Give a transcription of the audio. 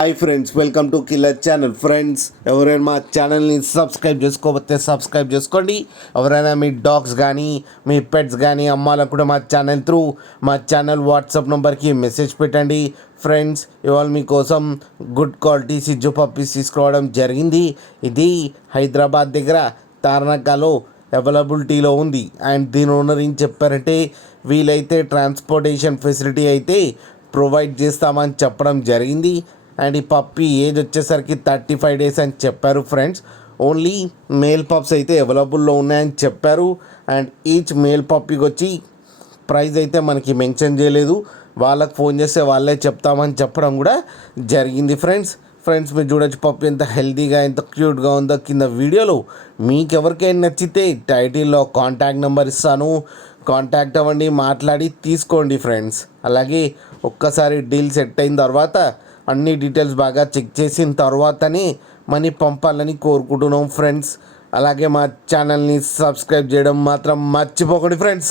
Hi friends, welcome to killer channel. Friends, ఎవరైనా మా ఛానల్ని సబ్స్క్రైబ్ చేసుకోకపోతే సబ్స్క్రైబ్ చేసుకోండి. ఎవరైనా మీ డాగ్స్ కానీ మీ పెట్స్ కానీ అమ్మాలకు కూడా మా ఛానల్ వాట్సాప్ నెంబర్కి మెసేజ్ పెట్టండి. ఫ్రెండ్స్, ఇవాళ మీకోసం గుడ్ క్వాలిటీ సిజ్జు పప్పీస్ తీసుకురావడం జరిగింది. ఇది హైదరాబాద్ దగ్గర తార్నాకాలో అవైలబిలిటీలో ఉంది. అండ్ దీని ఓనర్ ఏం చెప్పారంటే, వీలైతే ట్రాన్స్పోర్టేషన్ ఫెసిలిటీ అయితే ప్రొవైడ్ చేస్తామని చెప్పడం జరిగింది. అండ్ ఈ పప్పీ ఏజ్ వచ్చేసరికి 35 days అని చెప్పారు. ఫ్రెండ్స్, ఓన్లీ మేల్ పప్స్ అయితే అవైలబుల్లో ఉన్నాయని చెప్పారు. అండ్ ఈచ్ మేల్ పప్పీకి వచ్చి ప్రైస్ అయితే మనకి మెన్షన్ చేయలేదు. వాళ్ళకి ఫోన్ చేస్తే వాళ్ళే చెప్తామని చెప్పడం కూడా జరిగింది. ఫ్రెండ్స్ మీరు చూడొచ్చు పప్పి ఎంత హెల్తీగా ఎంత క్యూట్గా ఉందో కింద వీడియోలో. మీకు ఎవరికైనా నచ్చితే టైటిల్లో కాంటాక్ట్ నెంబర్ ఇస్తాను, కాంటాక్ట్ అవ్వండి, మాట్లాడి తీసుకోండి. ఫ్రెండ్స్, అలాగే ఒక్కసారి డీల్ సెట్ అయిన తర్వాత అన్ని డీటెయిల్స్ బాగా చెక్ చేసిన తర్వాతనే మనీ పంపాలని కోరుకుంటున్నాం. ఫ్రెండ్స్, అలాగే మా ఛానల్ని సబ్స్క్రైబ్ చేయడం మాత్రం మర్చిపోకండి. ఫ్రెండ్స్.